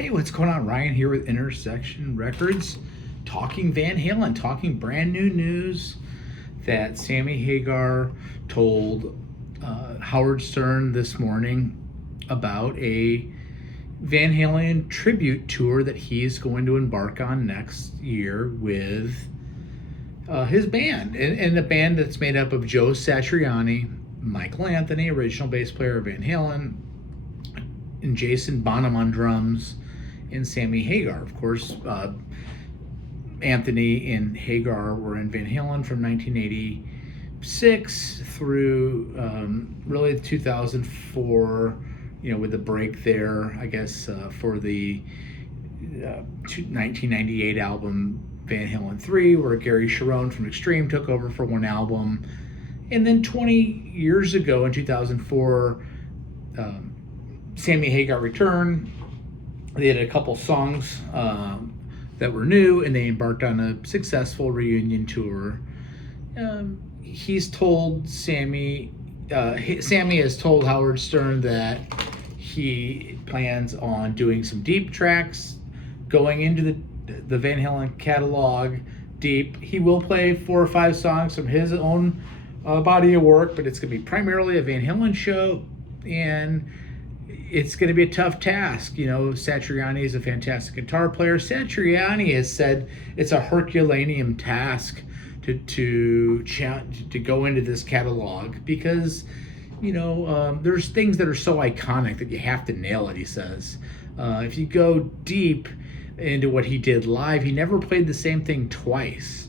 Hey, what's going on? Ryan here with Intersection Records, talking Van Halen, talking brand new news that Sammy Hagar told Howard Stern this morning about a Van Halen tribute tour that he's going to embark on next year with his band. And a band that's made up of Joe Satriani, Michael Anthony, original bass player of Van Halen, and Jason Bonham on drums, and Sammy Hagar. Of course, Anthony and Hagar were in Van Halen from 1986 through really 2004, with a break there, I guess, for the 1998 album Van Halen 3, where Gary Cherone from Extreme took over for one album. And then 20 years ago in 2004, Sammy Hagar returned. They had a couple songs that were new, and they embarked on a successful reunion tour. He's told Sammy has told Howard Stern that he plans on doing some deep tracks, going into the Van Halen catalog deep. He will play 4 or 5 songs from his own body of work, but it's going to be primarily a Van Halen show, and it's going to be a tough task. Satriani is a fantastic guitar player. Satriani has said it's a Herculaneum task to go into this catalog because, there's things that are so iconic that you have to nail it, he says. If you go deep into what he did live, he never played the same thing twice.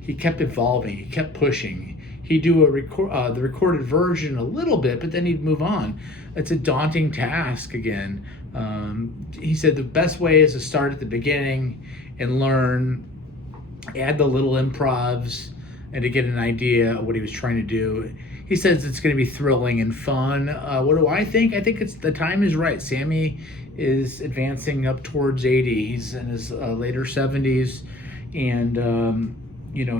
He kept evolving. He kept pushing. He'd do the recorded version a little bit, but then he'd move on. It's a daunting task again. He said the best way is to start at the beginning and learn, add the little improvs, and to get an idea of what he was trying to do. He says it's going to be thrilling and fun. What do I think? I think the time is right. Sammy is advancing up towards 80. He's in his later 70s, and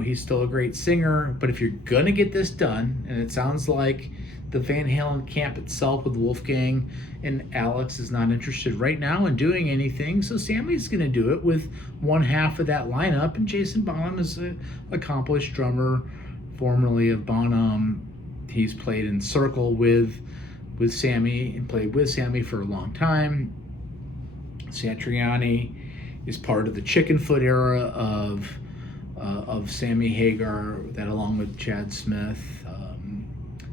he's still a great singer. But if you're gonna get this done, and it sounds like the Van Halen camp itself with Wolfgang and Alex is not interested right now in doing anything, so Sammy's gonna do it with one half of that lineup. And Jason Bonham is an accomplished drummer, formerly of Bonham. He's played in Circle with Sammy and played with Sammy for a long time. Satriani is part of the Chickenfoot era of Sammy Hagar, that along with Chad Smith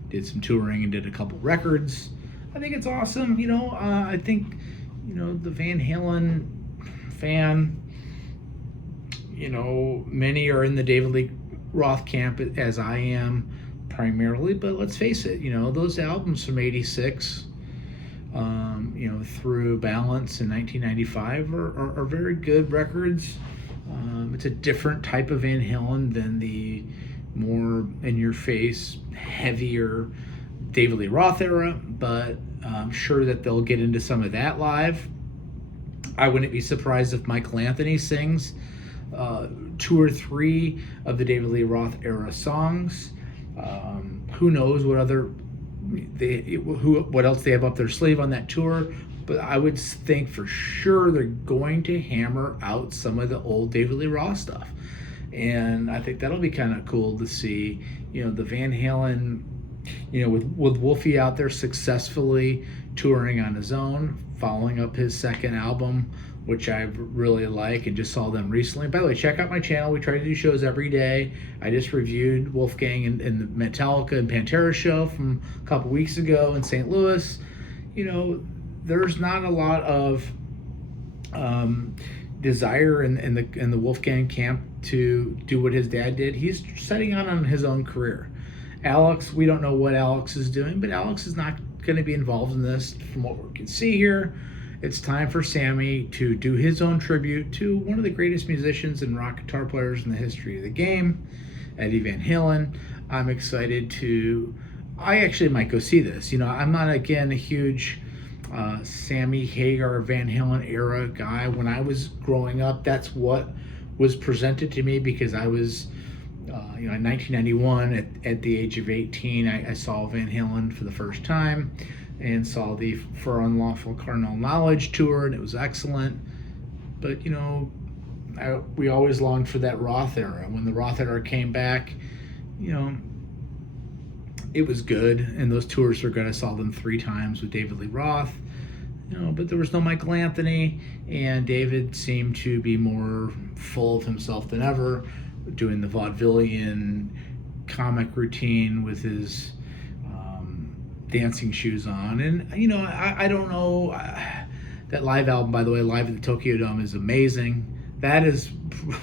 did some touring and did a couple records. I think it's awesome. I think the Van Halen fan, many are in the David Lee Roth camp, as I am primarily, but let's face it, those albums from 86 through Balance in 1995 are very good records. It's a different type of Van Halen than the more in-your-face, heavier David Lee Roth era, but I'm sure that they'll get into some of that live. I wouldn't be surprised if Michael Anthony sings 2 or 3 of the David Lee Roth era songs. Who knows what else they have up their sleeve on that tour. But I would think for sure they're going to hammer out some of the old David Lee Roth stuff. And I think that'll be kind of cool to see, the Van Halen, with Wolfie out there successfully touring on his own, following up his second album, which I really like and just saw them recently. By the way, check out my channel. We try to do shows every day. I just reviewed Wolfgang and the Metallica and Pantera show from a couple weeks ago in St. Louis. There's not a lot of desire in the Wolfgang camp to do what his dad did. He's setting out on his own career. Alex, we don't know what Alex is doing, but Alex is not going to be involved in this from what we can see here. It's time for Sammy to do his own tribute to one of the greatest musicians and rock guitar players in the history of the game, Eddie Van Halen. I'm excited I actually might go see this. I'm not, again, a huge Sammy Hagar Van Halen era guy. When I was growing up, that's what was presented to me because I was in 1991 at the age of 18 I saw Van Halen for the first time. and saw the For Unlawful Carnal Knowledge tour, and it was excellent. But we always longed for that Roth era. When the Roth era came back, it was good, and those tours were good. I saw them 3 times with David Lee Roth, but there was no Michael Anthony, and David seemed to be more full of himself than ever, doing the vaudevillian comic routine with his dancing shoes on. And I don't know, that live album, by the way, Live at the Tokyo Dome, is amazing. That is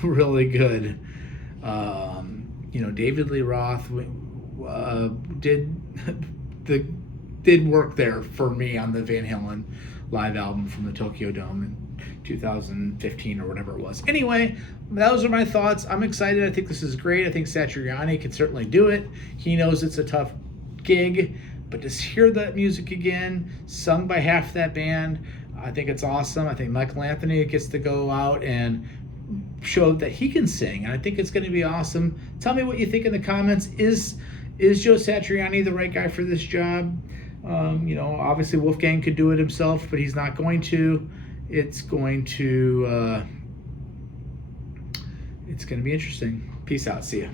really good. David Lee Roth did work there for me on the Van Halen live album from the Tokyo Dome in 2015 or whatever it was. Anyway, those are my thoughts. I'm excited. I think this is great. I think Satriani can certainly do it. He knows it's a tough gig, but to hear that music again, sung by half that band, I think it's awesome. I think Michael Anthony gets to go out and show that he can sing, and I think it's going to be awesome. Tell me what you think in the comments. Is Joe Satriani the right guy for this job? Obviously Wolfgang could do it himself, but he's not going to. It's going to be interesting. Peace out. See ya.